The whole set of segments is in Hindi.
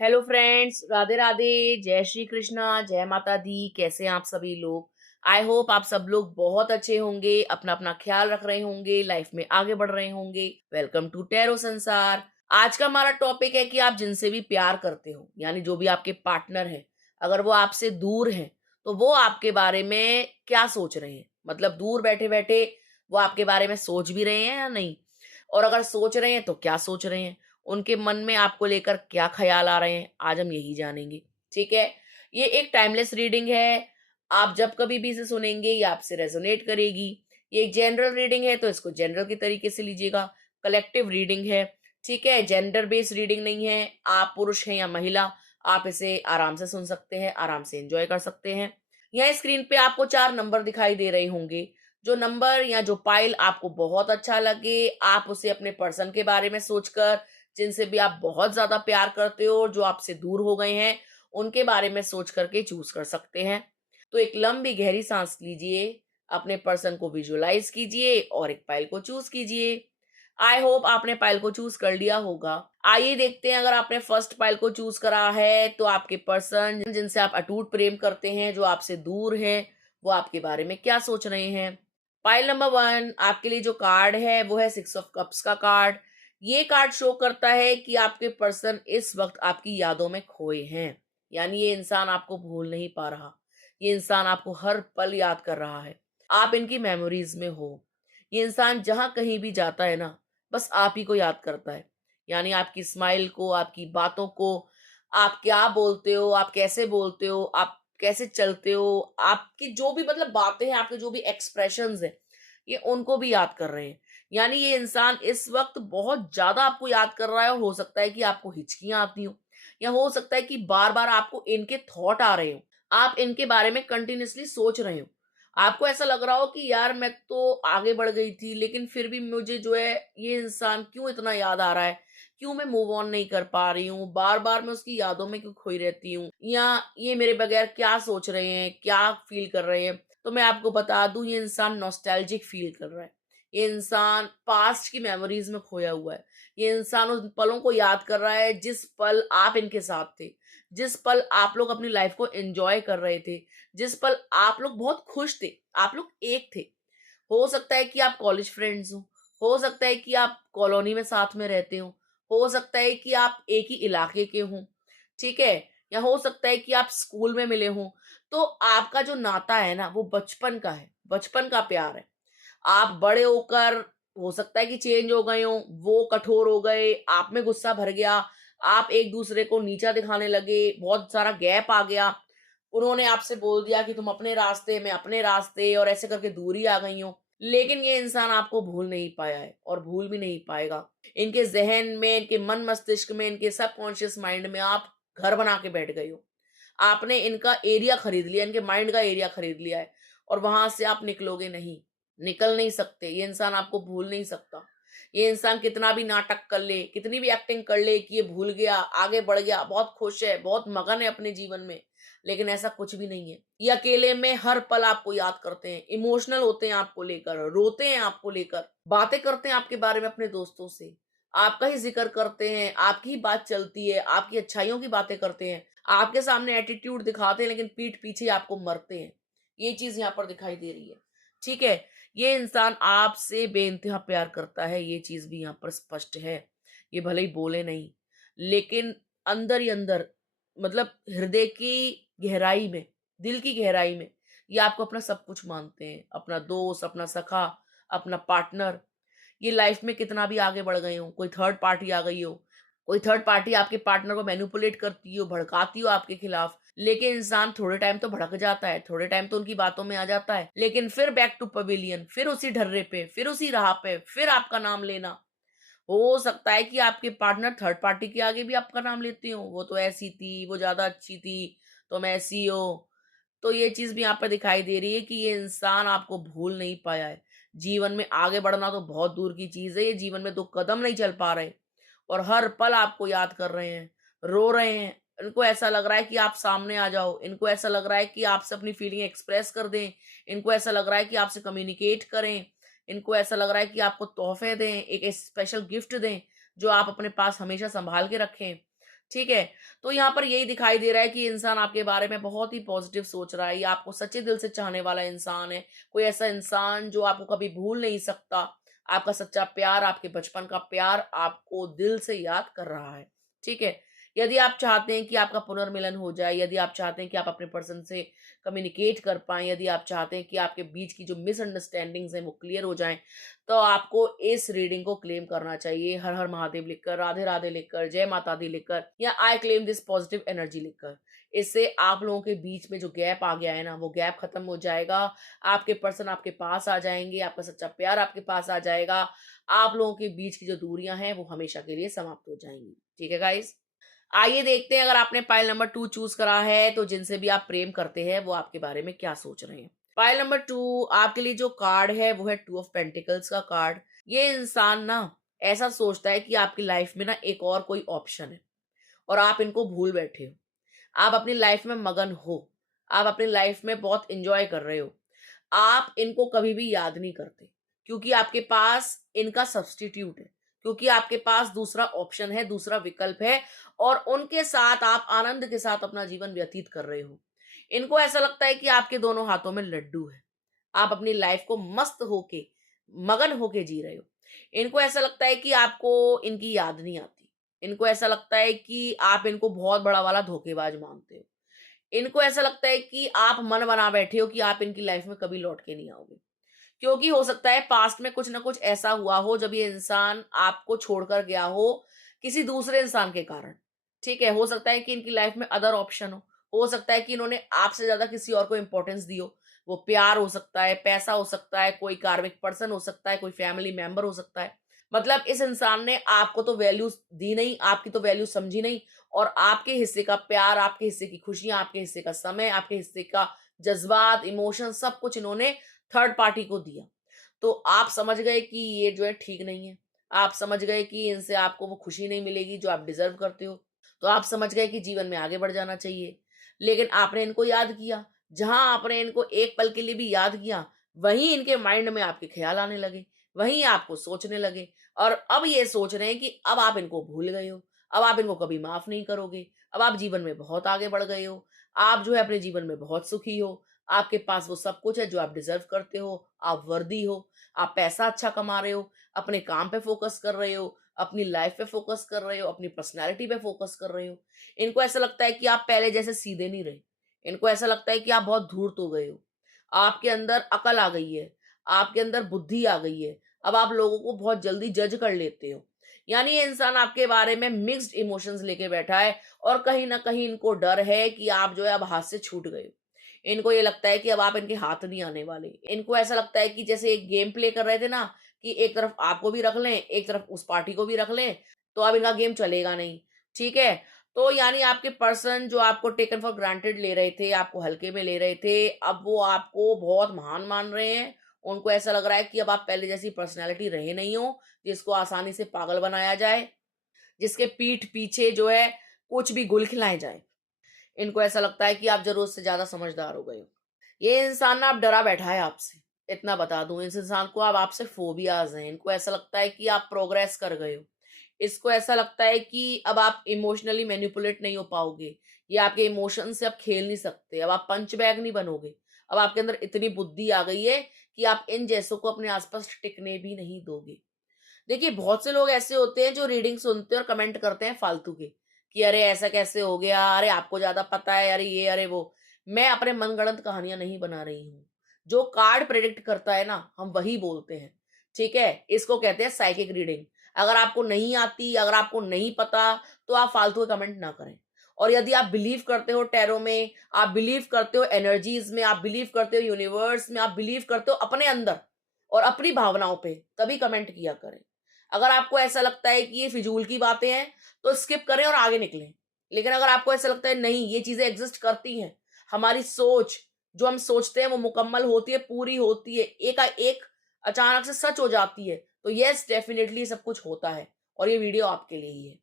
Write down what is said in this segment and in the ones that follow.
हेलो फ्रेंड्स, राधे राधे, जय श्री कृष्णा, जय माता दी। कैसे हैं आप सभी लोग? आई होप आप सब लोग बहुत अच्छे होंगे, अपना अपना ख्याल रख रहे होंगे, लाइफ में आगे बढ़ रहे होंगे। वेलकम टू टैरो संसार। आज का हमारा टॉपिक है कि आप जिनसे भी प्यार करते हो, यानी जो भी आपके पार्टनर हैं, अगर वो आपसे दूर हैं, तो वो आपके बारे में क्या सोच रहे हैं? मतलब दूर बैठे बैठे वो आपके बारे में सोच भी रहे हैं या नहीं? और अगर सोच रहे हैं तो क्या सोच रहे हैं? उनके मन में आपको लेकर क्या ख्याल आ रहे हैं, आज हम यही जानेंगे। ठीक है? ये एक टाइमलेस रीडिंग है। आप जब कभी भी इसे सुनेंगे ये आपसे रेजोनेट करेगी। ये एक जनरल रीडिंग है तो इसको जनरल के तरीके से लीजिएगा। कलेक्टिव रीडिंग है। ठीक है? जेंडर बेस्ड रीडिंग नहीं है। आप पुरुष हैं या महिला, आप इसे आराम से सुन सकते हैं, आराम से एंजॉय कर सकते हैं। यहाँ स्क्रीन पे आपको 4 नंबर दिखाई दे रहे होंगे। जो नंबर या जो पाइल आपको बहुत अच्छा लगे, आप उसे अपने पर्सन के बारे में सोचकर, जिनसे भी आप बहुत ज़्यादा प्यार करते हो और जो आपसे दूर हो गए हैं, उनके बारे में सोच करके चूज़ कर सकते हैं। तो एक लंबी गहरी साँस लीजिए, अपने पर्सन को विजुअलाइज़ कीजिए और एक पाइल को चूज़ कीजिए। आई होप आपने पाइल को चूज़ कर लिया होगा। आइए देखते हैं, अगर आपने फर्स्ट पाइल को चूज़ करा है, तो आपके पर्सन जिनसे आप अटूट प्रेम करते हैं, जो आपसे दूर हैं, वो आपके बारे में क्या सोच रहे हैं? पाइल नंबर 1 आपके लिए जो कार्ड है, वो है 6 ऑफ कप्स का कार्ड। ये कार्ड शो करता है कि आपके पर्सन इस वक्त आपकी यादों में खोए हैं, यानी ये इंसान आपको भूल नहीं पा रहा। ये इंसान आपको हर पल याद कर रहा है। आप इनकी मेमोरीज में हो। ये इंसान जहां कहीं भी जाता है ना, बस आप ही को याद करता है। यानी आपकी स्माइल को, आपकी बातों को, आप क्या बोलते हो, आप कैसे बोलते हो, आप कैसे चलते हो, आपकी जो भी मतलब बातें हैं, आपके जो भी एक्सप्रेशंस हैं, ये उनको भी याद कर रहे हैं। यानी ये इंसान इस वक्त बहुत ज्यादा आपको याद कर रहा है, और हो सकता है कि आपको हिचकियां आती हो, या हो सकता है कि बार बार आपको इनके थॉट आ रहे हो, आप इनके बारे में कंटिन्यूअसली सोच रहे हो। आपको ऐसा लग रहा हो कि यार मैं तो आगे बढ़ गई थी, लेकिन फिर भी मुझे जो है ये इंसान क्यों इतना याद आ रहा है, क्यों मैं मूव ऑन नहीं कर पा रही हूँ, बार बार मैं उसकी यादों में क्यों खोई रहती हूँ, या ये मेरे बगैर क्या सोच रहे हैं, क्या फील कर रहे हैं। तो मैं आपको बता दूं, ये इंसान नॉस्टैल्जिक फील कर रहा है। ये इंसान पास्ट की मेमोरीज में खोया हुआ है। ये इंसान उन पलों को याद कर रहा है जिस पल आप इनके साथ थे, जिस पल आप लोग अपनी लाइफ को एंजॉय कर रहे थे, जिस पल आप लोग बहुत खुश थे, आप लोग एक थे। हो सकता है कि आप कॉलेज फ्रेंड्स हो सकता है कि आप कॉलोनी में साथ में रहते हो सकता है कि आप एक ही इलाके के हों, ठीक है? या हो सकता है कि आप स्कूल में मिले हों। तो आपका जो नाता है ना, वो बचपन का है, बचपन का प्यार है। आप बड़े होकर हो सकता है कि चेंज हो गए हो, वो कठोर हो गए, आप में गुस्सा भर गया, आप एक दूसरे को नीचा दिखाने लगे, बहुत सारा गैप आ गया। उन्होंने आपसे बोल दिया कि तुम अपने रास्ते, मैं अपने रास्ते, और ऐसे करके दूरी आ गई हो। लेकिन ये इंसान आपको भूल नहीं पाया है और भूल भी नहीं पाएगा। इनके जहन में, इनके मन मस्तिष्क में, इनके सबकॉन्शियस माइंड में आप घर बना के बैठ गए हो। आपने इनका एरिया खरीद लिया, इनके माइंड का एरिया खरीद लिया है, और वहां से आप निकलोगे नहीं, निकल नहीं सकते। ये इंसान आपको भूल नहीं सकता। ये इंसान कितना भी नाटक कर ले, कितनी भी एक्टिंग कर ले कि ये भूल गया, आगे बढ़ गया, बहुत खुश है, बहुत मगन है अपने जीवन में, लेकिन ऐसा कुछ भी नहीं है। ये अकेले में हर पल आपको याद करते हैं, इमोशनल होते हैं आपको लेकर, रोते हैं आपको लेकर, बातें करते हैं आपके बारे में अपने दोस्तों से, आपका ही जिक्र करते हैं, आपकी ही बात चलती है, आपकी अच्छाइयों की बातें करते हैं, आपके सामने एटीट्यूड दिखाते हैं, लेकिन पीठ पीछे आपको मरते हैं। ये चीज यहाँ पर दिखाई दे रही है। ठीक है? ये इंसान आपसे बेइंतहा प्यार करता है, ये चीज भी यहाँ पर स्पष्ट है। ये भले ही बोले नहीं, लेकिन अंदर ही अंदर, मतलब हृदय की गहराई में, दिल की गहराई में, ये आपको अपना सब कुछ मानते हैं, अपना दोस्त, अपना सखा, अपना पार्टनर। ये लाइफ में कितना भी आगे बढ़ गए हो, कोई थर्ड पार्टी आ गई हो, कोई थर्ड पार्टी आपके पार्टनर को मैनिपुलेट करती हो, भड़काती हो आपके खिलाफ, लेकिन इंसान थोड़े टाइम तो भड़क जाता है, थोड़े टाइम तो उनकी बातों में आ जाता है, लेकिन फिर बैक टू पवेलियन, फिर उसी ढर्रे पे, फिर उसी राह पे, फिर आपका नाम लेना। हो सकता है कि आपके पार्टनर थर्ड पार्टी के आगे भी आपका नाम लेते हो, वो तो ऐसी थी, वो ज्यादा अच्छी थी, तुम ऐसी हो। तो ये चीज भी यहाँ पर दिखाई दे रही है कि ये इंसान आपको भूल नहीं पाया है। जीवन में आगे बढ़ना तो बहुत दूर की चीज है, ये जीवन में 2 कदम नहीं चल पा रहे, और हर पल आपको याद कर रहे हैं, रो रहे हैं। इनको ऐसा लग रहा है कि आप सामने आ जाओ, इनको ऐसा लग रहा है कि आपसे अपनी फीलिंग एक्सप्रेस कर दें, इनको ऐसा लग रहा है कि आपसे कम्युनिकेट करें, इनको ऐसा लग रहा है कि आपको तोहफे दें, एक स्पेशल गिफ्ट दें, जो आप अपने पास हमेशा संभाल के रखें। ठीक है? तो यहाँ पर यही दिखाई दे रहा है कि इंसान आपके बारे में बहुत ही पॉज़िटिव सोच रहा है, ये आपको सच्चे दिल से चाहने वाला इंसान है। कोई ऐसा इंसान जो आपको कभी भूल नहीं सकता, आपका सच्चा प्यार, आपके बचपन का प्यार आपको दिल से याद कर रहा है, ठीक है? यदि आप चाहते हैं कि आपका पुनर्मिलन हो जाए, यदि आप चाहते हैं कि आप अपने पर्सन से कम्युनिकेट कर पाएँ, यदि आप चाहते हैं कि आपके बीच की जो मिसअंडरस्टैंडिंग्स हैं वो क्लियर हो जाएँ, तो आपको इस रीडिंग को क्लेम करना चाहिए। हर हर महादेव लिखकर, राधे राधे लिखकर, जय माता दी लिखकर या I claim this positive energy लिखकर। इससे आप लोगों के बीच में जो गैप आ गया है ना, वो गैप खत्म हो जाएगा। आपके पर्सन आपके पास आ जाएंगे, आपका सच्चा प्यार आपके पास आ जाएगा। आप लोगों के बीच की जो दूरियां हैं वो हमेशा के लिए समाप्त हो जाएंगी। ठीक है गाइस, आइए देखते हैं, अगर आपने पाइल नंबर 2 चूज करा है तो जिनसे भी आप प्रेम करते हैं वो आपके बारे में क्या सोच रहे हैं। पाइल नंबर 2 आपके लिए जो कार्ड है वो है 2 ऑफ पेंटिकल्स का कार्ड। ये इंसान ना ऐसा सोचता है कि आपकी लाइफ में ना एक और कोई ऑप्शन है और आप इनको भूल बैठे हो। आप अपनी लाइफ में मगन हो, आप अपनी लाइफ में बहुत एंजॉय कर रहे हो। आप इनको कभी भी याद नहीं करते क्योंकि आपके पास इनका सब्स्टिट्यूट है, क्योंकि आपके पास दूसरा ऑप्शन है, दूसरा विकल्प है और उनके साथ आप आनंद के साथ अपना जीवन व्यतीत कर रहे हो। इनको ऐसा लगता है कि आपके दोनों हाथों में लड्डू है। आप अपनी लाइफ को मस्त होके, मगन होके जी रहे हो। इनको ऐसा लगता है कि आपको इनकी याद नहीं आती। इनको ऐसा लगता है कि आप इनको बहुत बड़ा वाला धोखेबाज मानते हो। इनको ऐसा लगता है कि आप मन बना बैठे हो कि आप इनकी लाइफ में कभी लौट के नहीं आओगे। क्योंकि हो सकता है पास्ट में कुछ ना कुछ ऐसा हुआ हो जब ये इंसान आपको छोड़कर गया हो किसी दूसरे इंसान के कारण। ठीक है? हो सकता है कि इनकी लाइफ में अदर ऑप्शन हो सकता है कि इन्होंने आपसे ज़्यादा किसी और को इम्पोर्टेंस दी हो। वो प्यार हो सकता है, पैसा हो सकता है, कोई कार्मिक पर्सन हो सकता है, कोई फैमिली मेंबर हो सकता है। मतलब इस इंसान ने आपको तो वैल्यूज़ दी नहीं, आपकी तो वैल्यू समझी नहीं और आपके हिस्से का प्यार, आपके हिस्से की खुशियाँ, आपके हिस्से का समय, आपके हिस्से का जज़्बात, इमोशन सब कुछ इन्होंने थर्ड पार्टी को दिया। तो आप समझ गए कि ये जो है ठीक नहीं है। आप समझ गए कि इनसे आपको वो खुशी नहीं मिलेगी जो आप डिज़र्व करते हो। तो आप समझ गए कि जीवन में आगे बढ़ जाना चाहिए। लेकिन आपने इनको याद किया। जहाँ आपने इनको एक पल के लिए भी याद किया, वहीं इनके माइंड में आपके ख़्याल आने लगे। वहीं आपको सोचने लगे और अब ये सोच रहे हैं कि अब आप इनको भूल गए हो। अब आप इनको कभी माफ़ नहीं करोगे। अब आप जीवन में बहुत आगे बढ़ गए हो। आप जो है अपने जीवन में बहुत सुखी हो। आपके पास वो सब कुछ है जो आप डिज़र्व करते हो। आप वर्दी हो। आप पैसा अच्छा कमा रहे हो, अपने काम पे फ़ोकस कर रहे हो, अपनी लाइफ़ पे फ़ोकस कर रहे हो, अपनी पर्सनैलिटी पे फ़ोकस कर रहे हो। इनको ऐसा लगता है कि आप पहले जैसे सीधे नहीं रहे। इनको ऐसा लगता है कि आप बहुत धूर्त हो गए हो। आपके अंदर अकल आ गई है, आपके अंदर बुद्धि आ गई है। अब आप लोगों को बहुत जल्दी जज कर लेते हो। यानी ये इंसान आपके बारे में मिक्स्ड इमोशंस लेके बैठा है और कहीं न कहीं इनको डर है कि आप जो है अब हाथ से छूट गए हो। इनको ये लगता है कि अब आप इनके हाथ नहीं आने वाले। इनको ऐसा लगता है कि जैसे एक गेम प्ले कर रहे थे ना, कि एक तरफ आपको भी रख लें, एक तरफ उस पार्टी को भी रख लें, तो अब इनका गेम चलेगा नहीं। ठीक है? तो यानी आपके पर्सन जो आपको टेकन फॉर ग्रांटेड ले रहे थे, आपको हल्के में ले रहे थे, अब वो आपको बहुत महान मान रहे हैं। उनको ऐसा लग रहा है कि अब आप पहले जैसी पर्सनैलिटी रहे नहीं हो, जिसको आसानी से पागल बनाया जाए, जिसके पीठ पीछे जो है कुछ भी गुल खिलाए जाएँ। इनको ऐसा लगता है कि आप ज़रूरत से ज़्यादा समझदार हो गए हो। ये इंसान ना अब डरा बैठा है आपसे, इतना बता दूँ। इस इंसान को अब आपसे फ़ोबियाज़ हैं। इनको ऐसा लगता है कि आप प्रोग्रेस कर गए हो। इसको ऐसा लगता है कि अब आप इमोशनली मैनिपुलेट नहीं हो पाओगे। ये आपके इमोशन से अब खेल नहीं सकते। अब आप पंच बैग नहीं बनोगे। अब आपके अंदर इतनी बुद्धि आ गई है कि आप इन जैसों को अपने आस-पास टिकने भी नहीं दोगे। देखिए, बहुत से लोग ऐसे होते हैं जो रीडिंग सुनते हैं और कमेंट करते हैं फालतू के, कि अरे ऐसा कैसे हो गया? अरे आपको ज़्यादा पता है, अरे ये, अरे वो। मैं अपने मनगढ़ंत कहानियाँ नहीं बना रही हूँ। जो कार्ड प्रेडिक्ट करता है ना, हम वही बोलते हैं। ठीक है? इसको कहते हैं साइकिक रीडिंग। अगर आपको नहीं आती, अगर आपको नहीं पता, तो आप फालतू के कमेंट ना करें। और यदि आप बिलीव करते हो टैरो में, आप बिलीव करते हो एनर्जीज़ में, आप बिलीव करते हो यूनिवर्स में, आप बिलीव करते हो अपने अंदर और अपनी भावनाओं पे, तभी कमेंट किया करें। अगर आपको ऐसा लगता है कि ये फिजूल की बातें हैं, तो स्किप करें और आगे निकलें। लेकिन अगर आपको ऐसा लगता है नहीं, ये चीज़ें एग्ज़िस्ट करती हैं, हमारी सोच जो हम सोचते हैं वो मुकम्मल होती है, पूरी होती है, एकाएक अचानक से सच हो जाती है, तो येस डेफ़िनिटली सब कुछ होता है और ये वीडियो आपके लिए ही है।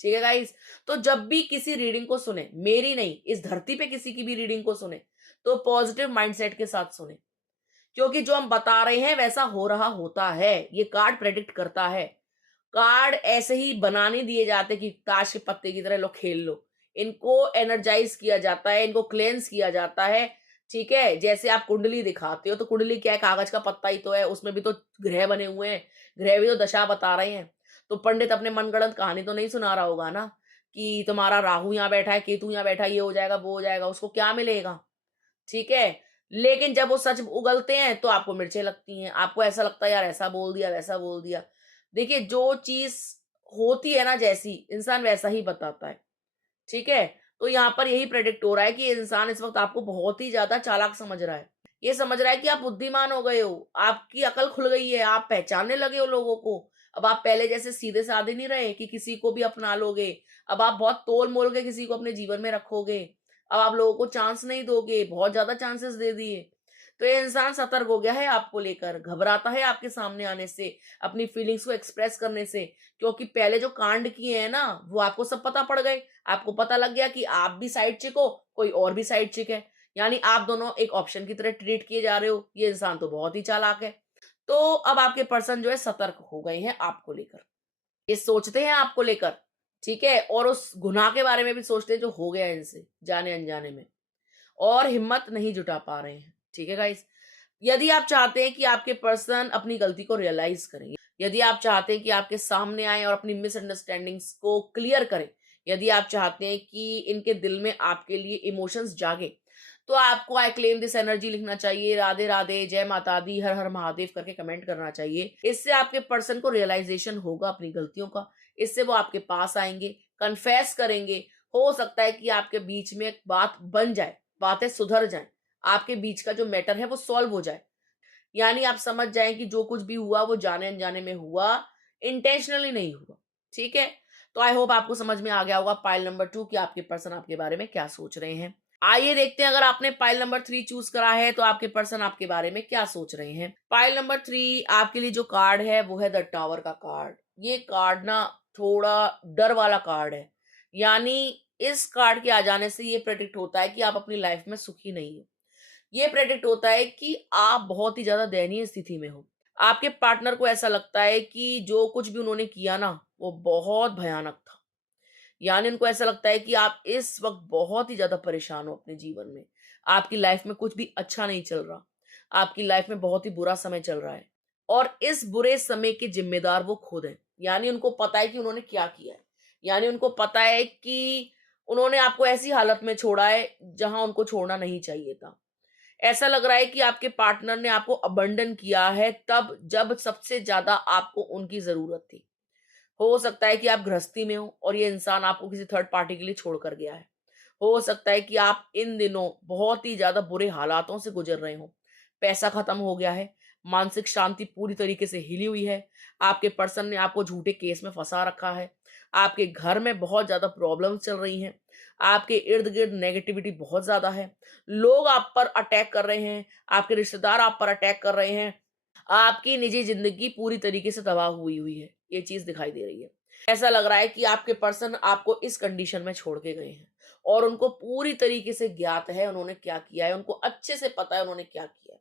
ठीक है गाइज़? तो जब भी किसी रीडिंग को सुनें, मेरी नहीं, इस धरती पे किसी की भी रीडिंग को सुनें, तो पॉज़िटिव माइंडसेट के साथ सुनें। क्योंकि जो हम बता रहे हैं वैसा हो रहा होता है, ये कार्ड प्रेडिक्ट करता है। कार्ड ऐसे ही बनाने दिए जाते कि ताश के पत्ते की तरह लो खेल लो। इनको एनर्जाइज़ किया जाता है, इनको क्लेंस किया जाता है, ठीक है? जैसे आप कुंडली दिखाते हो, तो कुंडली क्या है? कागज़ का पत्ता ही तो है, उसमें भी तो ग्रह बने हुए हैं, ग्रह भी तो दशा बता रहे हैं। तो पंडित अपने मनगढ़ंत कहानी तो नहीं सुना रहा होगा ना, कि तुम्हारा राहु यहाँ बैठा है, केतु यहाँ बैठा है, ये हो जाएगा, वो हो जाएगा, उसको क्या मिलेगा? ठीक है? लेकिन जब वो सच उगलते हैं तो आपको मिर्चें लगती हैं। आपको ऐसा लगता है यार ऐसा बोल दिया, वैसा बोल दिया। देखिए जो चीज़ होती है ना जैसी, इंसान वैसा ही बताता है। ठीक है? तो यहाँ पर यही प्रेडिक्ट हो रहा है कि इंसान इस वक़्त आपको बहुत ही ज़्यादा चालाक समझ रहा है। ये समझ रहा है कि आप बुद्धिमान हो गए हो, आपकी अकल खुल गई है, आप पहचानने लगे हो लोगों को। अब आप पहले जैसे सीधे-साधे नहीं रहे कि किसी को भी अपना लोगे। अब आप बहुत तोल-मोल के किसी को अपने जीवन में रखोगे। अब आप लोगों को चांस नहीं दोगे, बहुत ज़्यादा चांसेस दे दिए। तो ये इंसान सतर्क हो गया है आपको लेकर, घबराता है आपके सामने आने से, अपनी फीलिंग्स को एक्सप्रेस करने से, क्योंकि पहले जो कांड किए हैं ना, वो आपको सब पता पड़ गए। आपको पता लग गया कि आप भी साइड चिक हो, कोई और भी साइड चिक है। यानी आप दोनों एक ऑप्शन की तरह ट्रीट किए जा रहे हो। ये इंसान तो बहुत ही चालाक है। तो अब आपके पर्सन जो है सतर्क हो गए हैं आपको लेकर। ये सोचते हैं आपको लेकर, ठीक है? और उस गुनाह के बारे में भी सोचते हैं जो हो गया है इनसे, जाने-अनजाने में। और हिम्मत नहीं जुटा पा रहे हैं। ठीक है गाइस? यदि आप चाहते हैं कि आपके पर्सन अपनी गलती को रियलाइज़ करें, यदि आप चाहते हैं कि आपके सामने आएँ और अपनी मिसअंडरस्टैंडिंग्स को क्लियर करें, यदि आप चाहते हैं कि इनके दिल में आपके लिए इमोशंस जागे, तो आपको आई क्लेम दिस एनर्जी लिखना चाहिए, राधे राधे, जय माता दी, हर हर महादेव करके कमेंट करना चाहिए। इससे आपके पर्सन को रियलाइज़ेशन होगा अपनी गलतियों का। इससे वो आपके पास आएँगे, कन्फेस करेंगे। हो सकता है कि आपके बीच में एक बात बन जाए, बातें सुधर जाएँ, आपके बीच का जो मैटर है वो सॉल्व हो जाए। यानी आप समझ जाएँ कि जो कुछ भी हुआ वो जाने-अनजाने में हुआ, इंटेंशनली नहीं हुआ। ठीक है? तो आई होप आपको समझ में आ गया होगा पाइल नंबर 2 कि आपके पर्सन आपके बारे में क्या सोच रहे हैं। आइए देखते हैं अगर आपने पाइल नंबर 3 चूज़ करा है तो आपके पर्सन आपके बारे में क्या सोच रहे हैं। पाइल नंबर 3 आपके लिए जो कार्ड है वो है द टावर का कार्ड। ये कार्ड ना थोड़ा डर वाला कार्ड है। यानी इस कार्ड के आ जाने से ये प्रेडिक्ट होता है कि आप अपनी लाइफ में सुखी नहीं हो। ये प्रेडिक्ट होता है कि आप बहुत ही ज़्यादा दयनीय स्थिति में हो। आपके पार्टनर को ऐसा लगता है कि जो कुछ भी उन्होंने किया ना, वो बहुत भयानक था। यानी उनको ऐसा लगता है कि आप इस वक़्त बहुत ही ज़्यादा परेशान हो अपने जीवन में। आपकी लाइफ़ में कुछ भी अच्छा नहीं चल रहा। आपकी लाइफ़ में बहुत ही बुरा समय चल रहा है और इस बुरे समय के ज़िम्मेदार वो खुद हैं। यानी उनको पता है कि उन्होंने क्या किया है। यानी उनको पता है कि उन्होंने आपको ऐसी हालत में छोड़ा है, जहाँ उनको छोड़ना नहीं चाहिए था। ऐसा लग रहा है कि आपके पार्टनर ने आपको अबंडन किया है तब जब सबसे ज़्यादा आपको उनकी ज़रूरत थी। हो सकता है कि आप गृहस्थी में हो और ये इंसान आपको किसी थर्ड पार्टी के लिए छोड़ कर गया है। हो सकता है कि आप इन दिनों बहुत ही ज़्यादा बुरे हालातों से गुज़र रहे हों। पैसा खत्म हो गया है, मानसिक शांति पूरी तरीके से हिली हुई है, आपके पर्सन ने आपको झूठे केस में फँसा रखा है, आपके घर में बहुत ज़्यादा प्रॉब्लम्स चल रही हैं, आपके इर्द-गिर्द नेगेटिविटी बहुत ज़्यादा है, लोग आप पर अटैक कर रहे हैं, आपके रिश्तेदार आप पर अटैक कर रहे हैं, आपकी निजी ज़िंदगी पूरी तरीके से तबाह हुई हुई है, ये चीज़ दिखाई दे रही है। ऐसा लग रहा है कि आपके पर्सन आपको इस कंडीशन में छोड़ के गए हैं और उनको पूरी तरीके से ज्ञात है उन्होंने क्या किया है, उनको अच्छे से पता है उन्होंने क्या किया है।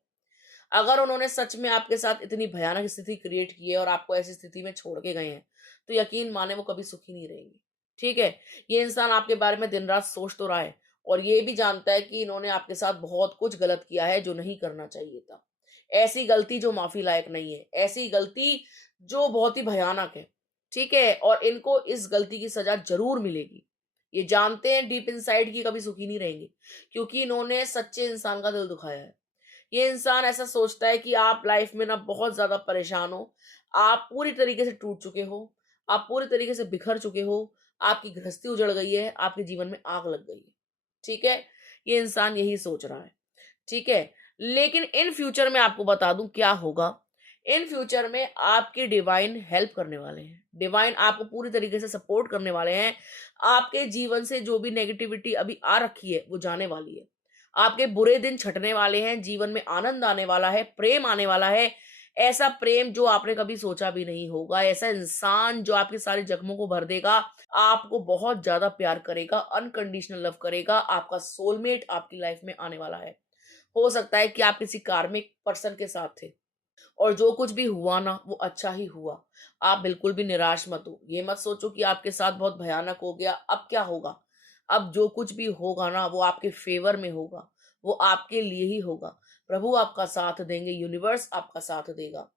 अगर उन्होंने सच में आपके साथ इतनी भयानक स्थिति क्रिएट की है और आपको ऐसी स्थिति में छोड़ के गए हैं, तो यकीन माने वो कभी सुखी नहीं रहेंगे। ठीक है? ये इंसान आपके बारे में दिन-रात सोच तो रहा है और ये भी जानता है कि इन्होंने आपके साथ बहुत कुछ गलत किया है जो नहीं करना चाहिए था। ऐसी गलती जो माफ़ी लायक नहीं है, ऐसी गलती जो बहुत ही भयानक है। ठीक है? और इनको इस गलती की सज़ा ज़रूर मिलेगी। ये जानते हैं डीप इनसाइड कि कभी सुखी नहीं रहेंगे, क्योंकि इन्होंने सच्चे इंसान का दिल दुखाया है। ये इंसान ऐसा सोचता है कि आप लाइफ में ना बहुत ज़्यादा परेशान हो, आप पूरी तरीके से टूट चुके हो, आप पूरी तरीके से बिखर चुके हो, आपकी गृहस्थी उजड़ गई है, आपके जीवन में आग लग गई है। ठीक है? ये इंसान यही सोच रहा है। ठीक है? लेकिन इन फ्यूचर में आपको बता दूँ क्या होगा, इन फ्यूचर में आपकी डिवाइन हेल्प करने वाले हैं। डिवाइन आपको पूरी तरीके से सपोर्ट करने वाले हैं। आपके जीवन से जो भी नेगेटिविटी अभी आ रखी है, वो जाने वाली है। आपके बुरे दिन छँटने वाले हैं, जीवन में आनंद आने वाला है, प्रेम आने वाला है। ऐसा प्रेम जो आपने कभी सोचा भी नहीं होगा, ऐसा इंसान जो आपके सारे जख्मों को भर देगा, आपको बहुत ज़्यादा प्यार करेगा, अनकंडीशनल लव करेगा, आपका सोलमेट आपकी लाइफ में आने वाला है। हो सकता है कि आप किसी कार्मिक पर्सन के साथ थे। और जो कुछ भी हुआ ना वो अच्छा ही हुआ। आप बिल्कुल भी निराश मत हो। ये मत सोचो कि आपके साथ बहुत भयानक हो गया, अब क्या होगा? अब जो कुछ भी होगा ना वो आपके फ़ेवर में होगा, वो आपके लिए ही होगा। प्रभु आपका साथ देंगे, यूनिवर्स आपका साथ देगा।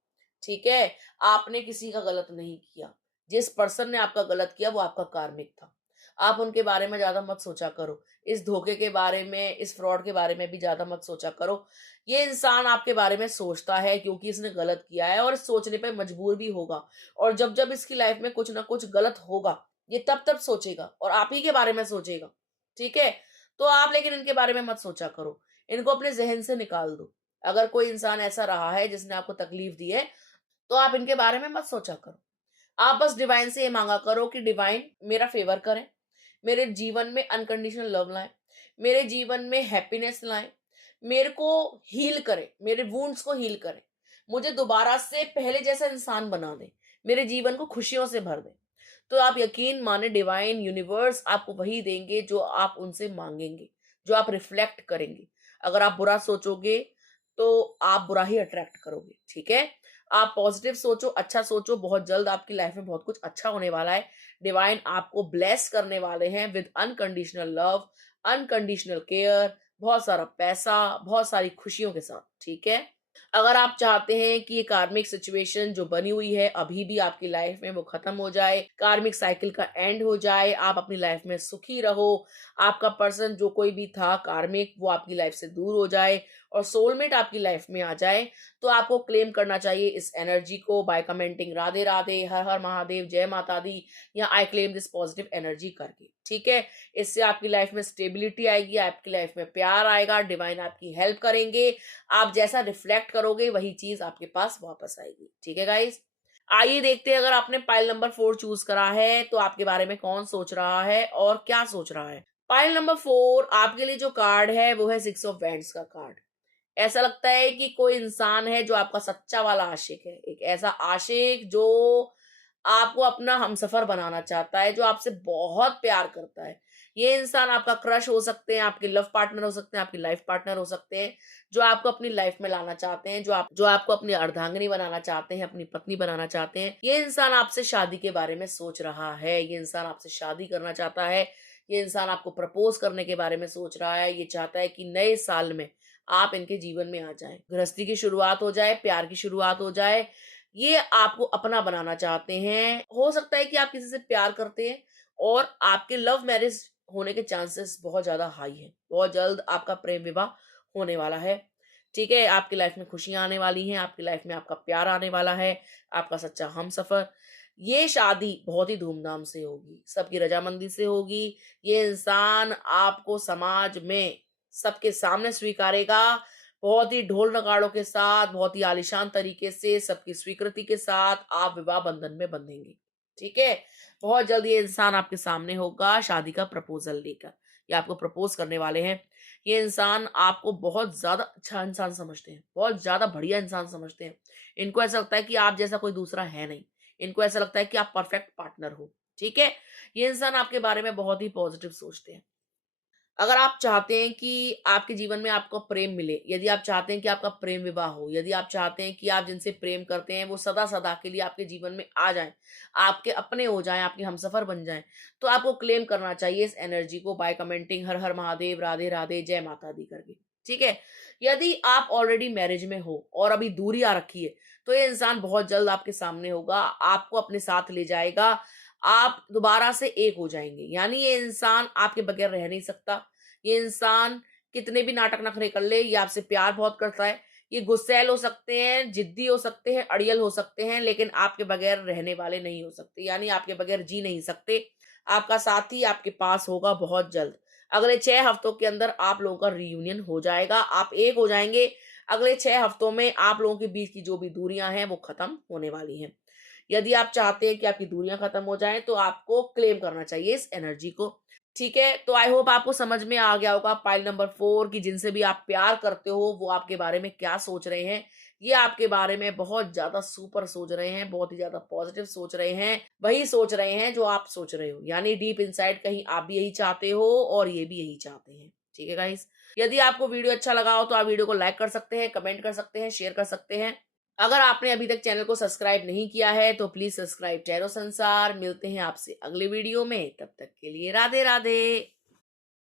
ठीक है? आपने किसी का गलत नहीं किया। जिस पर्सन ने आपका गलत किया वो आपका कार्मिक था। आप उनके बारे में ज़्यादा मत सोचा करो। इस धोखे के बारे में, इस फ्रॉड के बारे में भी ज़्यादा मत सोचा करो। ये इंसान आपके बारे में सोचता है क्योंकि इसने गलत किया है और सोचने पे मजबूर भी होगा। और जब-जब इसकी लाइफ में कुछ ना कुछ गलत होगा, ये तब-तब सोचेगा और आप ही के बारे में सोचेगा। ठीक है? तो आप लेकिन इनके बारे में मत सोचा करो। इनको अपने ज़हन से निकाल दो। अगर कोई इंसान ऐसा रहा है जिसने आपको तकलीफ दी है, तो आप इनके बारे में मत सोचा करो। आप बस डिवाइन से ये मांगा करो कि डिवाइन मेरा फेवर करें, मेरे जीवन में अनकंडीशनल लव लाएं, मेरे जीवन में हैप्पीनेस लाएं, मेरे को हील करें, मेरे वुंड्स को हील करें, मुझे दोबारा से पहले जैसा इंसान बना दें, मेरे जीवन को खुशियों से भर दें। तो आप यकीन माने डिवाइन यूनिवर्स आपको वही देंगे जो आप उनसे मांगेंगे, जो आप रिफ्लेक्ट करेंगे। अगर आप बुरा सोचोगे तो आप बुरा ही अट्रैक्ट करोगे। ठीक है? आप पॉजिटिव सोचो, अच्छा सोचो, बहुत जल्द आपकी लाइफ में बहुत कुछ अच्छा होने वाला है। डिवाइन आपको ब्लेस करने वाले हैं with unconditional love, unconditional care, बहुत सारा पैसा, बहुत सारी खुशियों के साथ। ठीक है? अगर आप चाहते हैं कि ये कार्मिक सिचुएशन जो बनी हुई है अभी भी आपकी लाइफ में वो खत्म हो जाए, कार्मिक साइकिल का एंड हो जाए, आप अपनी लाइफ में सुखी रहो, आपका पर्सन जो कोई भी था कार्मिक वो आपकी लाइफ से दूर हो जाए और सोलमेट आपकी लाइफ में आ जाए, तो आपको क्लेम करना चाहिए इस एनर्जी को बाय कमेंटिंग राधे राधे, हर हर महादेव, जय माता दी या I claim this positive energy करके। ठीक है? इससे आपकी लाइफ में स्टेबिलिटी आएगी, आपकी लाइफ में प्यार आएगा, डिवाइन आपकी हेल्प करेंगे, आप जैसा रिफ्लेक्ट करोगे वही चीज आपके पास वापस आएगी। ठीक है गाइस? आइए देखते हैं, अगर आपने पाइल नंबर 4 चूज करा है तो आपके बारे में कौन सोच रहा है और क्या सोच रहा है। पाइल नंबर 4 आपके लिए जो कार्ड है वो है 6 ऑफ वैंड्स का कार्ड। ऐसा लगता है कि कोई इंसान है जो आपका सच्चा वाला आशिक है, एक ऐसा आशिक जो आपको अपना हमसफर बनाना चाहता है, जो आपसे बहुत प्यार करता है। ये इंसान आपका क्रश हो सकते हैं, आपके लव पार्टनर हो सकते हैं, आपके लाइफ पार्टनर हो सकते हैं, जो आपको अपनी लाइफ में लाना चाहते हैं, जो आपको अपनी अर्धांगिनी बनाना चाहते हैं, अपनी पत्नी बनाना चाहते हैं। ये इंसान आपसे शादी के बारे में सोच रहा है, ये इंसान आपसे शादी करना चाहता है, ये इंसान आपको प्रपोज करने के बारे में सोच रहा है, ये चाहता है कि नए साल में आप इनके जीवन में आ जाएं, गृहस्थी की शुरुआत हो जाए, प्यार की शुरुआत हो जाए। ये आपको अपना बनाना चाहते हैं। हो सकता है कि आप किसी से प्यार करते हैं और आपके लव मैरिज होने के चांसेस बहुत ज़्यादा हाई हैं। बहुत जल्द आपका प्रेम विवाह होने वाला है। ठीक है? आपकी लाइफ में खुशियाँ आने वाली हैं, आपकी लाइफ में आपका प्यार आने वाला है, आपका सच्चा हमसफ़र। ये शादी बहुत ही धूमधाम से होगी, सबकी रज़ामंदी से होगी। ये इंसान आपको समाज में सबके सामने स्वीकारेगा, बहुत ही ढोल नगाड़ों के साथ, बहुत ही आलीशान तरीके से, सबकी स्वीकृति के साथ आप विवाह बंधन में बंधेंगे। ठीक है? बहुत जल्द ये इंसान आपके सामने होगा शादी का प्रपोज़ल लेकर। ये आपको प्रपोज़ करने वाले हैं। ये इंसान आपको बहुत ज़्यादा अच्छा इंसान समझते हैं, बहुत ज़्यादा बढ़िया इंसान समझते हैं। इनको ऐसा लगता है कि आप जैसा कोई दूसरा है नहीं। इनको ऐसा लगता है कि आप परफेक्ट पार्टनर हो। ठीक है? ये इंसान आपके बारे में बहुत ही पॉज़िटिव सोचते हैं। अगर आप चाहते हैं कि आपके जीवन में आपको प्रेम मिले, यदि आप चाहते हैं कि आपका प्रेम विवाह हो, यदि आप चाहते हैं कि आप जिनसे प्रेम करते हैं वो सदा-सदा के लिए आपके जीवन में आ जाएँ, आपके अपने हो जाएँ, आपके हमसफ़र बन जाएँ, तो आपको क्लेम करना चाहिए इस एनर्जी को बाय कमेंटिंग हर हर महादेव, राधे राधे, जय माता दी करके। ठीक है? यदि आप ऑलरेडी मैरिज में हो और अभी दूरी आ रखी है, तो ये इंसान बहुत जल्द आपके सामने होगा, आपको अपने साथ ले जाएगा, आप दोबारा से एक हो जाएँगे। यानी ये इंसान आपके बगैर रह नहीं सकता। ये इंसान कितने भी नाटक नखरे कर ले, ये आपसे प्यार बहुत करता है। ये गुस्सैल हो सकते हैं, जिद्दी हो सकते हैं, अड़ियल हो सकते हैं, लेकिन आपके बगैर रहने वाले नहीं हो सकते, यानी आपके बगैर जी नहीं सकते। आपका साथी आपके पास होगा बहुत जल्द। अगले 6 हफ्तों के अंदर आप लोगों का रियूनियन हो जाएगा, आप एक हो जाएँगे। अगले 6 हफ्तों में आप लोगों के बीच की जो भी दूरियाँ हैं, वो खत्म होने वाली हैं। यदि आप चाहते हैं कि आपकी दूरियां खत्म हो जाएं तो आपको क्लेम करना चाहिए इस एनर्जी को। ठीक है? तो आई होप आपको समझ में आ गया होगा पाइल नंबर 4 कि जिनसे भी आप प्यार करते हो वो आपके बारे में क्या सोच रहे हैं। ये आपके बारे में बहुत ज्यादा सुपर सोच रहे हैं, बहुत ही ज्यादा पॉजिटिव सोच रहे हैं, वही सोच रहे हैं जो आप सोच रहे हो, यानी डीप इनसाइड कहीं आप भी यही चाहते हो और ये भी यही चाहते हैं। ठीक है गाइस? यदि आपको वीडियो अच्छा लगा हो तो आप वीडियो को लाइक कर सकते हैं, कमेंट कर सकते हैं, शेयर कर सकते हैं। अगर आपने अभी तक चैनल को सब्सक्राइब नहीं किया है तो प्लीज सब्सक्राइब टैरो संसार। मिलते हैं आपसे अगले वीडियो में, तब तक के लिए राधे राधे।